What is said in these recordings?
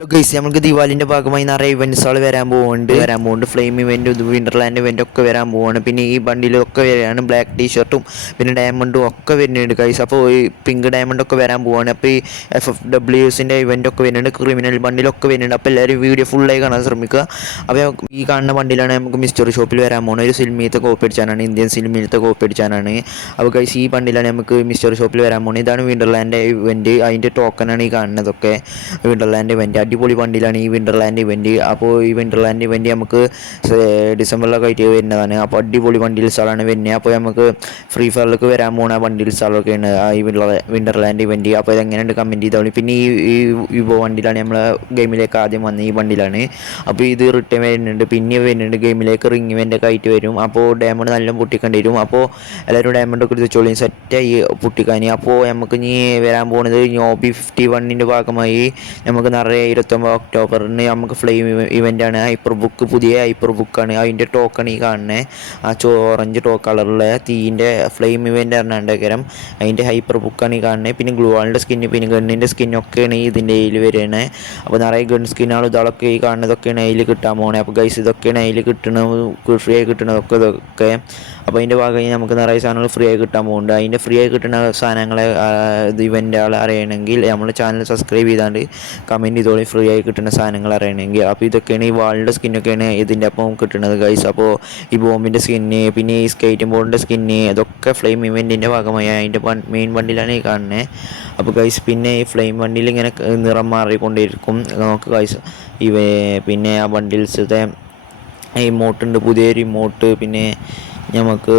Guys നമുക്ക് ദിവാലിൻ്റെ ഭാഗമായി നിറയെ ഇവൻറ്റ്സുകൾ വരാൻ പോകുന്നുണ്ട് ഫ്ലെയിം ഇവൻറ്റ് വിൻ്റർലാൻഡ് ഇവൻ്റ് ഒക്കെ വരാൻ പോവാണ്. പിന്നെ ഈ ബണ്ടിലൊക്കെ വരികയാണ് ബ്ലാക്ക് ടീഷർട്ടും പിന്നെ ഡയമണ്ടും ഒക്കെ വരുന്നുണ്ട് ഗൈസ്. അപ്പോൾ ഈ പിങ്ക് ഡയമണ്ടൊക്കെ വരാൻ പോവാണ്. അപ്പോൾ ഈ FFWസിൻ്റെ ഇവൻ്റൊക്കെ വരുന്നുണ്ട്, ക്രിമിനൽ ബണ്ടിലൊക്കെ വരുന്നുണ്ട്. അപ്പോൾ എല്ലാവരും വീഡിയോ ഫുള്ളായി കാണാൻ ശ്രമിക്കുക. അപ്പോൾ ഈ കാണുന്ന ബണ്ടിലാണ് നമുക്ക് മിസ്റ്ററി ഷോപ്പിൽ വരാൻ പോകുന്നത്. ഒരു സിനിമയിലത്തെ കോപ്പി അടിച്ചാനാണ്, ഇന്ത്യൻ സിനിമയിലത്തെ കോപ്പി അടിച്ചാനാണ്. അപ്പോൾ ഗൈസ് ഈ ബണ്ടിലാണ് നമുക്ക് മിസ്റ്ററി ഷോപ്പിൽ വരാൻ പോകുന്നത്. ഇതാണ് വിൻ്റർലാൻഡ് ഇവൻറ്റ്, അതിൻ്റെ ടോക്കനാണ് ഈ കാണുന്നതൊക്കെ. വിൻ്റർലാൻഡ് ഇവൻറ്റ് അടിപൊളി വണ്ടിയിലാണ് ഈ വിൻ്റർലാൻഡ് ഇവൻറ്റ്. അപ്പോൾ ഈ വിൻ്റർലാൻഡ് ഇവൻറ്റ് നമുക്ക് ഡിസംബറിലൊക്കെ ആയിട്ട് വരുന്നതാണ്. അപ്പോൾ അടിപൊളി ബണ്ടിൽസാണ് വരുന്നത്. അപ്പോൾ നമുക്ക് ഫ്രീ ഫയറിലേക്ക് വരാൻ പോകുന്ന ബണ്ടിൽസുകളൊക്കെയാണ് ഈ വിൻ്റർലാൻഡ് ഇവൻറ്റ്. അപ്പോൾ ഇതെങ്ങനെയുണ്ട് കമൻറ്റ് ചെയ്തോളി. പിന്നെ ഈ വണ്ടിയിലാണ് നമ്മൾ ഗെയിമിലേക്ക് ആദ്യം വന്നത്, ഈ വണ്ടിയിലാണ്. അപ്പോൾ ഇത് റിട്ടേൺ വരുന്നുണ്ട്, പിന്നെ വരുന്നുണ്ട് ഗെയിമിലേക്ക് റിങ് ഇവൻ്റൊക്കെ ആയിട്ട് വരും. അപ്പോൾ ഡയമണ്ട് നല്ല പൊട്ടിക്കേണ്ടി വരും. അപ്പോൾ എല്ലാവരും ഡയമണ്ടൊക്കെ എടുത്ത് വെച്ചോളി, സെറ്റായി പൊട്ടിക്കാൻ. അപ്പോൾ നമുക്ക് ഇനി വരാൻ പോകുന്നത് നോബി 51ൻ്റെ ഭാഗമായി നമുക്ക് നിറയെ 29 ഒക്ടോബറിന് നമുക്ക് ഫ്ലെയിം ഇവൻ്റാണ്. ഹൈപ്പർ ബുക്ക്, പുതിയ ഹൈപ്പർ ബുക്കാണ്. അതിൻ്റെ ടോക്കൺ ഈ കാണുന്നത് ആ ഓറഞ്ച് കളറിലെ തീൻ്റെ ഫ്ലെയിം ഇവൻ്റ് പറഞ്ഞാണ്ടേക്കരം അതിൻ്റെ ഹൈപ്പർ ബുക്കാണ് ഈ കാണുന്നത്. പിന്നെ ഗ്ലൂവാളിൻ്റെ സ്കിന്ന് പിന്നെ ഗണ്ണിൻ്റെ സ്കിന്നൊക്കെയാണ് ഇതിൻ്റെ കയ്യിൽ വരുന്നത്. അപ്പോൾ നിറയെ ഗൺ സ്കിന്നുകൾ ഇതൊക്കെ ഈ കാണുന്നതൊക്കെയാണ് അതിൽ കിട്ടാൻ പോകുന്നത്. അപ്പോൾ ഗൈസ് ഇതൊക്കെയാണ് അതിൽ കിട്ടുന്നത്, ഫ്രീ ആയി കിട്ടുന്നതൊക്കെ ഇതൊക്കെ. അപ്പോൾ അതിൻ്റെ ഭാഗമായി നമുക്ക് നിറയെ സാധനങ്ങൾ ഫ്രീ ആയി കിട്ടാൻ പോകുന്നുണ്ട്. അതിൻ്റെ ഫ്രീ ആയി കിട്ടുന്ന സാധനങ്ങളെ ഇവൻ്റുകൾ അറിയണമെങ്കിൽ നമ്മൾ ചാനൽ സബ്സ്ക്രൈബ് ചെയ്താണ്ട് കമൻറ്റ് ചെയ്തോളി, ഫ്രീ ആയി കിട്ടുന്ന സാധനങ്ങൾ അറിയണമെങ്കിൽ. അപ്പോൾ ഇതൊക്കെയാണ് ഈ വാളിൻ്റെ സ്കിന്നൊക്കെയാണ് ഇതിൻ്റെ ഒപ്പം കിട്ടുന്നത് ഗൈസ്. അപ്പോൾ ഈ ബോംബിൻ്റെ സ്കിന്ന് പിന്നെ ഈ സ്കേറ്റിംഗ് ബോർഡിൻ്റെ സ്കിന്ന് ഇതൊക്കെ ഫ്ലെയിം ഇവൻറ്റിൻ്റെ ഭാഗമായി അതിൻ്റെ മെയിൻ വണ്ടിയിലാണ് ഈ കാണുന്നത്. അപ്പോൾ ഗൈസ് പിന്നെ ഈ ഫ്ലെയിം വണ്ടിയിൽ ഇങ്ങനെ നിറം മാറിക്കൊണ്ടിരിക്കും നമുക്ക് ഗൈസ്. പിന്നെ ആ ബണ്ടിൽസത്തെ ഇമോട്ടുണ്ട്, പുതിയൊരു ഇമോട്ട്, പിന്നെ നമുക്ക്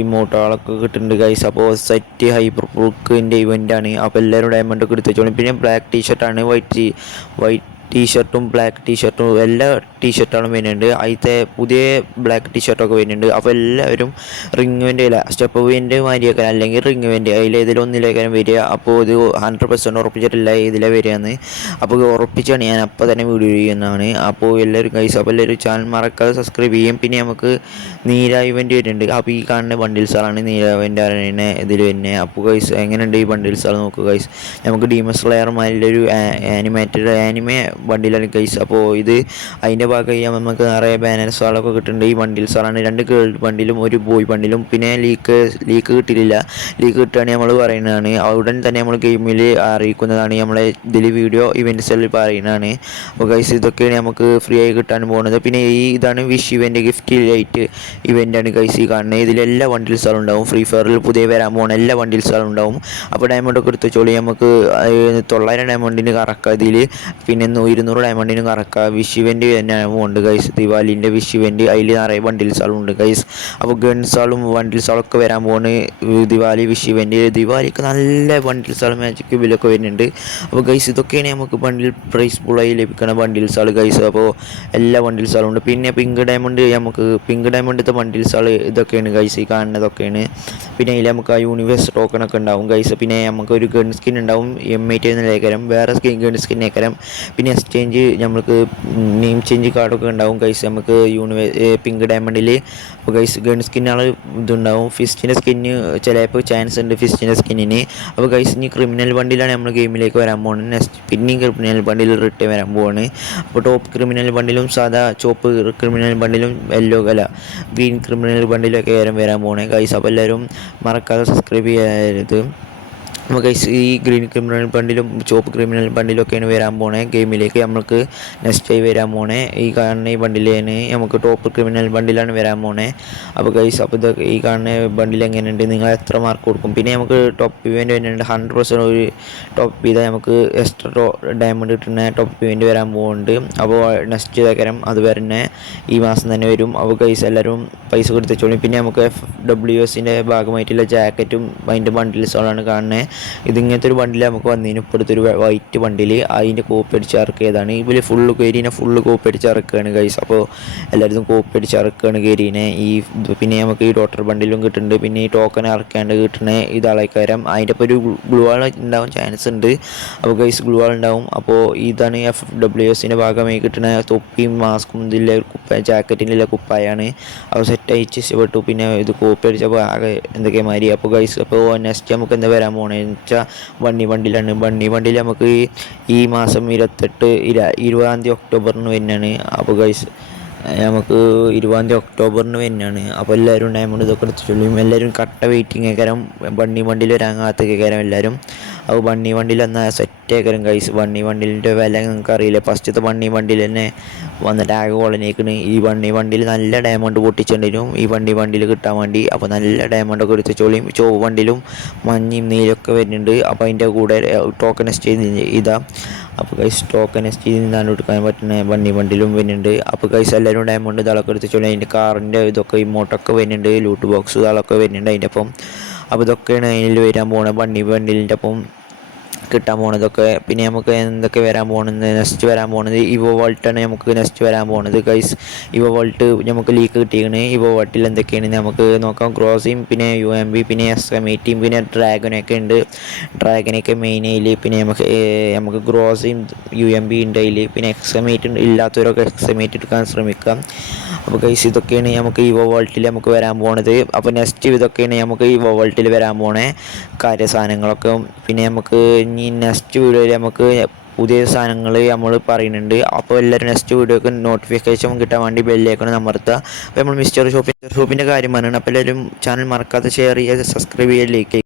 ഇമോട്ടുകളൊക്കെ കിട്ടുന്നുണ്ട് ഗൈസ്. അപ്പോൾ സെറ്റ് ഹൈപ്പർ ബുക്കിൻ്റെ ഇവൻ്റാണ്. അപ്പോൾ എല്ലാവരും ഡയമണ്ടൊക്കെ എടുത്ത് വെച്ചോളും. പിന്നെ ബ്ലാക്ക് ടീഷർട്ടാണ്, വൈറ്റ് ടീഷർട്ടും ബ്ലാക്ക് ടീഷർട്ടും എല്ലാ ടീഷർട്ടുകളും വരുന്നുണ്ട്. അതിലത്തെ പുതിയ ബ്ലാക്ക് ടീഷർട്ടൊക്കെ വരുന്നുണ്ട്. അപ്പോൾ എല്ലാവരും റിങ് ഇവൻ്റ് ഇല്ല, സ്റ്റെപ്പ് ഇവൻ്റ് മാതിരിയൊക്കെ അല്ലെങ്കിൽ റിങ് ഇവൻ്റ് അതിലേതിലൊന്നിലേക്കാരും വരിക. അപ്പോൾ ഇത് 100% ഉറപ്പിച്ചിട്ടില്ല ഇതിലെ വരികയെന്ന്. അപ്പോൾ ഉറപ്പിച്ചാണ് ഞാൻ അപ്പോൾ തന്നെ വീഡിയോ ചെയ്യുന്നതാണ്. അപ്പോൾ എല്ലാവരും ഗൈസ്, അപ്പോൾ എല്ലാവരും ചാനൽ മറക്കാതെ സബ്സ്ക്രൈബ് ചെയ്യും. പിന്നെ നമുക്ക് നീല ഇവൻ്റ് വരുന്നുണ്ട്. അപ്പോൾ ഈ കാണുന്ന ബണ്ടിൽസുകളാണ് നീല ഇവൻ്റ് അറിയുന്നത് ഇതിൽ തന്നെ. അപ്പോൾ ഗൈസ് എങ്ങനെയുണ്ട് ഈ ബണ്ടിൽസുകൾ നോക്കുക ഗൈസ്. നമുക്ക് ഡീമൺ സ്ലെയർമാരിൻ്റെ ഒരു ആനിമേ ബണ്ടിലാണ് ഗൈസ്. അപ്പോൾ ഇത് അതിൻ്റെ ഭാഗമായി നമുക്ക് നിറയെ ബാനർസുകളൊക്കെ കിട്ടുന്നുണ്ട്. ഈ ബണ്ടിൽസുകളാണ് 2 ഗേൾ ബണ്ടിലും ഒരു ബോയ് ബണ്ടിലും. പിന്നെ ലീക്ക് കിട്ടിയില്ല, ലീക്ക് കിട്ടുകയാണെങ്കിൽ നമ്മൾ പറയുന്നതാണ്, ഉടൻ തന്നെ നമ്മൾ ഗെയിമിൽ അറിയിക്കുന്നതാണ്. നമ്മളെ ഇതിൽ വീഡിയോ ഇവൻറ്റ്സിൽ പറയുന്നതാണ്. അപ്പോൾ ഗൈസ് ഇതൊക്കെയാണ് നമുക്ക് ഫ്രീ ആയി കിട്ടാൻ പോകുന്നത്. പിന്നെ ഇതാണ് വിഷ് ഇവൻ്റ്, ഗിഫ്റ്റ് ലൈറ്റ് ഇവൻ്റാണ് ഗൈസ് ഈ കാണുന്നത്. ഇതിലെല്ലാ ബണ്ടിൽസുകളും ഉണ്ടാവും, ഫ്രീ ഫയറിൽ പുതിയ വരാൻ പോകുന്ന എല്ലാ ബണ്ടിൽസുകളും ഉണ്ടാവും. അപ്പോൾ ഡയമണ്ടൊക്കെ എടുത്ത് വെച്ചോളി, നമുക്ക് 900 ഡയമണ്ടിന് കറക്കാം ഇതിൽ, പിന്നെ 200 ഡയമണ്ടിനും കറക്കാം. വിഷ് ഇവൻ്റ് തന്നെ ഉണ്ട് ഗൈസ്, ദിവാലിൻ്റെ വിഷ് ഇവൻ്റ്. അതിൽ നിറയെ ബണ്ടിൽസുകളും ഉണ്ട് ഗൈസ്. അപ്പോൾ ഗൺസുകളും ബണ്ടിൽസുകളൊക്കെ വരാൻ പോകുന്നത് ദിവാലി വിഷ് ഇവൻ്റ്. ദിവാലിക്ക് നല്ല ബണ്ടിൽസുകളും മാജിക് ക്യൂബിലൊക്കെ വരുന്നുണ്ട്. അപ്പോൾ ഗൈസ് ഇതൊക്കെയാണ് നമുക്ക് ബണ്ടിൽ പ്രൈസ് ഫുള്ളായി ലഭിക്കുന്ന ബണ്ടിൽസുകൾ ഗൈസ്. അപ്പോൾ എല്ലാ ബണ്ടിൽസുകളും ഉണ്ട്. പിന്നെ പിങ്ക് ഡയമണ്ടിൻ്റെ ബണ്ടിൽസുകൾ ഇതൊക്കെയാണ് ഗൈസ് ഈ കാണുന്നതൊക്കെയാണ്. പിന്നെ അതിൽ നമുക്ക് ആ യൂണിവേഴ്സ് ടോക്കണൊക്കെ ഉണ്ടാവും ഗൈസ്. പിന്നെ നമുക്കൊരു ഗൺ സ്കിൻ ഉണ്ടാവും, M8 എന്നതിലേക്കരം വേറെ ഗൺ സ്കിന്നേക്കരം. പിന്നെ എക്സ്ചേഞ്ച് നമുക്ക് നെയിം ചേഞ്ച് കാർഡൊക്കെ ഉണ്ടാവും ഗൈസ് നമുക്ക് പിങ്ക് ഡയമണ്ടിൽ. അപ്പോൾ ഗൈസ് ഗൺ സ്കിന്നുകൾ ഇതുണ്ടാവും. ഫിസ്റ്റിൻ്റെ സ്കിന്ന് ചിലപ്പോൾ ചാൻസ് ഉണ്ട് ഫിസ്റ്റിൻ്റെ സ്കിന്നിന്. അപ്പോൾ ഗൈസ് ഇനി ക്രിമിനൽ ബണ്ടിലാണ് നമ്മൾ ഗെയിമിലേക്ക് വരാൻ പോകുന്നത്. നെക്സ്റ്റ് പിന്നെയും ക്രിമിനൽ ബണ്ടിൽ റിട്ടേൺ വരാൻ പോവാണ്. അപ്പോൾ ടോപ്പ് ക്രിമിനൽ ബണ്ടിലും സാധാ ചോപ്പ് ക്രിമിനൽ ബണ്ടിലും ഗ്രീൻ ക്രിമിനൽ ബണ്ടിലൊക്കെ വരാൻ പോകണേ ഗൈസ്. അപ്പോൾ എല്ലാവരും മറക്കാതെ സബ്സ്ക്രൈബ് ചെയ്യരുത്. അപ്പോൾ ഗൈസ് ഈ ഗ്രീൻ ക്രിമിനൽ ബണ്ടിലും ചോപ്പ് ക്രിമിനൽ ബണ്ടിലൊക്കെയാണ് വരാൻ പോണേ ഗെയിമിലേക്ക്. നമുക്ക് നെക്സ്റ്റ് ആയി വരാൻ പോണേ ഈ കാണുന്ന ഈ ബണ്ടിലാണ് നമുക്ക് ടോപ്പ് ക്രിമിനൽ ബണ്ടിലാണ് വരാൻ പോണേ. അപ്പോൾ ഗൈസ് അപ്പോൾ ഇതൊക്കെ ഈ കാണുന്ന ബണ്ടിൽ എങ്ങനെയുണ്ട്, നിങ്ങൾ എത്ര മാർക്ക് കൊടുക്കും? പിന്നെ നമുക്ക് ടോപ്പ് ഇവൻ്റ് വരുന്നുണ്ട്, 100% ഒരു ടോപ്പ് ചെയ്താൽ നമുക്ക് എക്സ്ട്രാ ഡയമണ്ട് കിട്ടുന്ന ടോപ്പ് ഇവൻ്റ് വരാൻ പോകുന്നുണ്ട്. അപ്പോൾ നെക്സ്റ്റ് ഇതേക്കരം അത് വരുന്ന ഈ മാസം തന്നെ വരും. അപ്പോൾ ഗൈസ് എല്ലാവരും പൈസ കൊടുത്തോളൂ. പിന്നെ നമുക്ക് FWSൻ്റെ ഭാഗമായിട്ടുള്ള ജാക്കറ്റും അതിൻ്റെ ബണ്ടിൽസുകളാണ് കാണുന്നത്. ഇതിങ്ങനത്തെ ഒരു ബണ്ടിൽ നമുക്ക് വന്നതിന് ഇപ്പോഴത്തൊരു വൈറ്റ് ബണ്ടിൽ അതിൻ്റെ കോപ്പി അടിച്ച് ഇറക്കിയതാണ്. ഇതിൽ ഫുള്ള് കയറീനെ കോപ്പി അടിച്ച് ഇറക്കുകയാണ് ഗൈസ്. അപ്പോൾ എല്ലായിടത്തും കോപ്പി അടിച്ച് ഇറക്കുകയാണ് കയറീനെ. പിന്നെ നമുക്ക് ഈ ഡോട്ടർ ബണ്ടിലും കിട്ടുന്നുണ്ട്. പിന്നെ ഈ ടോക്കൺ ഇറക്കാണ്ട് കിട്ടുന്ന ഇതാളേക്കാരം അതിൻ്റെ ഇപ്പോൾ ഒരു ഗ്ലൂ വാൾ ഉണ്ടാവാൻ ചാൻസ് ഉണ്ട്. അപ്പോൾ ഗൈസ് ഗ്ലൂ വാൾ ഉണ്ടാവും. അപ്പോൾ ഇതാണ് FWSൻ്റെ ഭാഗമായി കിട്ടുന്ന തൊപ്പിയും മാസ്കും ഇതിലെ ജാക്കറ്റിൻ്റെ കുപ്പായാണ്. അപ്പോൾ സെറ്റ് അയച്ച് ഇഷ്ടപ്പെട്ടു. പിന്നെ ഇത് കോപ്പി അടിച്ചപ്പോൾ ആകെ എന്തൊക്കെ മാറി. അപ്പോൾ ഗൈസ് അപ്പോൾ നെക്സ്റ്റ് നമുക്ക് എന്താ വരാൻ പോകണേ വെച്ചാൽ ബണ്ണി ബണ്ടിലാണ്. ബണ്ണി ബണ്ടിൽ നമുക്ക് ഈ മാസം 20 ഒക്ടോബറിന് വരുന്നതാണ്. അപ്പോൾ ഗൈസ് നമുക്ക് 20 ഒക്ടോബറിന് വരുന്നതാണ്. അപ്പോൾ എല്ലാവരും ഡയമണ്ട് ഇതൊക്കെ എടുത്തിട്ടുള്ളൂ. എല്ലാവരും കട്ട വെയിറ്റിംഗ് ആക്കാരം ബണ്ണി വണ്ടിയിൽ വരാങ്ങാത്തേക്കാരം എല്ലാവരും. അപ്പോൾ ബണ്ണി വണ്ടിയിൽ എന്നാൽ സെറ്റാക്കാരം ഗൈസ്. ബണ്ണി വണ്ടിലിൻ്റെ വില നിങ്ങൾക്ക് അറിയില്ല. ഫസ്റ്റത്തെ ബണ്ണി വണ്ടിയിൽ തന്നെ വന്നിട്ട് ആകെ കോളനിയേക്കണ്. ഈ ബണ്ണി വണ്ടിയിൽ നല്ല ഡയമണ്ട് പൊട്ടിച്ചിട്ടുണ്ടെങ്കിലും ഈ ബണ്ണി വണ്ടിയിൽ കിട്ടാൻ വേണ്ടി. അപ്പോൾ നല്ല ഡയമണ്ടൊക്കെ എടുത്തോളിയും. ചുവപ്പ് വണ്ടിയിലും മഞ്ഞയും നീലൊക്കെ വരുന്നുണ്ട്. അപ്പോൾ അതിൻ്റെ കൂടെ ടോക്കണൈസ് ഇതാ. അപ്പോൾ ഗൈസ് ടോക്കണൈസ് ചെയ്ത് നിന്നാണ് എടുക്കാൻ പറ്റുന്ന ബണ്ണി വണ്ടിയിലും വരുന്നുണ്ട്. അപ്പോൾ ഗൈസ് എല്ലാവരും ഡയമണ്ട് ഇതാളൊക്കെ എടുത്തോളി. അതിൻ്റെ കാറിൻ്റെ ഇതൊക്കെ ഇമോട്ടൊക്കെ വരുന്നുണ്ട്. ലൂട്ട് ബോക്സ് ഇതാളൊക്കെ വരുന്നുണ്ട് അതിൻ്റെ ഒപ്പം. അപ്പോൾ ഇതൊക്കെയാണ് അതിൽ വരാൻ പോകുന്നത് ബണ്ണി വണ്ടിലിൻ്റെ ഒപ്പം കിട്ടാൻ പോണതൊക്കെ. പിന്നെ നമുക്ക് എന്തൊക്കെ വരാൻ പോകുന്നത്, നെക്സ്റ്റ് വരാൻ പോകുന്നത് ഇവോ വോൾട്ടാണ് നമുക്ക് നെക്സ്റ്റ് വരാൻ പോകുന്നത് ഗൈസ്. ഇവോ വോൾട്ട് നമുക്ക് ലീക്ക് കിട്ടിയിരിക്കണ്. ഇവോ വോൾട്ടിൽ എന്തൊക്കെയാണ് നമുക്ക് നോക്കാം. ക്രോസിയും പിന്നെ UMB പിന്നെ SM18 പിന്നെ ഡ്രാഗനൊക്കെ ഉണ്ട്. ഡ്രാഗനൊക്കെ മെയിനായിൽ പിന്നെ നമുക്ക് ഗ്രോസിയും UMB ഉണ്ട് അതിൽ. പിന്നെ XM8 ഇല്ലാത്തവരൊക്കെ XM8 എടുക്കാൻ ശ്രമിക്കാം. അപ്പോൾ ഗൈസ് ഇതൊക്കെയാണ് നമുക്ക് ഇവോ വോൾട്ടിൽ നമുക്ക് വരാൻ പോകുന്നത്. അപ്പോൾ നെക്സ്റ്റ് ഇതൊക്കെയാണ് നമുക്ക് ഇവോ വോൾട്ടിൽ വരാൻ പോണേ കാര്യസാധനങ്ങളൊക്കെ. പിന്നെ നമുക്ക് ഇനി നെക്സ്റ്റ് വീഡിയോയിൽ നമുക്ക് പുതിയ സാധനങ്ങൾ നമ്മൾ പറയുന്നുണ്ട്. അപ്പോൾ എല്ലാവരും നെക്സ്റ്റ് വീഡിയോക്ക് നോട്ടിഫിക്കേഷൻ കിട്ടാൻ വേണ്ടി ബെല്ലേക്കണം അമർത്തുക. അപ്പോൾ നമ്മൾ മിസ്റ്റർ ഷോപ്പിൻ്റെ കാര്യം പറയുന്നത്. അപ്പോൾ എല്ലാവരും ചാനൽ മറക്കാതെ ഷെയർ ചെയ്യുക, സബ്സ്ക്രൈബ് ചെയ്യുക, ലൈക്ക് ചെയ്യുക.